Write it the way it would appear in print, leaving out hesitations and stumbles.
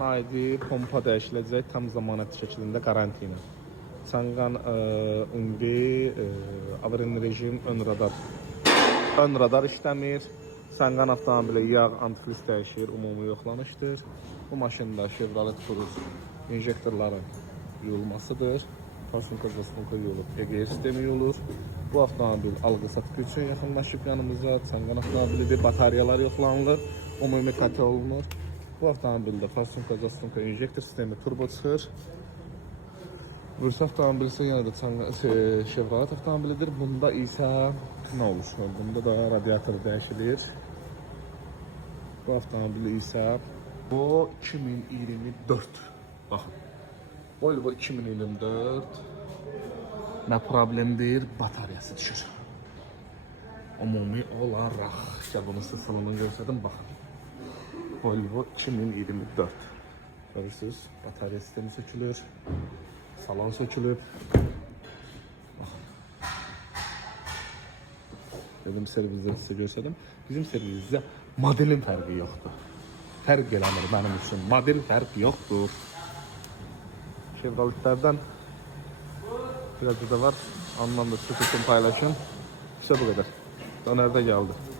ID pompa dəyişiləcək tam zamanət şəklində qaranti ilə. Çanqan indi avarin rejim ön radar işləmir. Çanqan avtomobili yağ antifriz dəyişir, ümumi yoxlanışdır. Bu maşında Chevrolet Cruze injektorların yuyulmasıdır. Farsunka zastunka yuyulub, EGR sistemi yuyulur. Bu avtomobil alqı-satqı üçün yaxınlaşıb yanımıza. Çanqan avtomobilidir, bataryalar yoxlanılır, ümumi katə olunur. Bu avtomobildə Farsunka zastunka injektor sistemi turbo çıxır. Bursa avtomobili ise yenə də Chevrolet avtomobilidir. Bunda isə nə olur? Bunda da radiator dəyişilir. Bu avtomobil isə Volvo 2024. Baxın. Volvo 2024 nə problemdir? Bataryası düşür. Ümumi olaraq bunun sıfırlığını göstərdim. Baxın. Volvo 2024. Görürsünüz, batarya sistemi sökülür. Salon sökülüb. Dedim servizdə sizə göstərdim. Bizim servizdə modelin fərqi yoxdur. Fərq eləmir mənim üçün. Model fərqi yoxdur. Chevroletlərdən biraz da var. Ondan da siz üçün paylaşın. İşte bu qədər. Dönər də gəldi.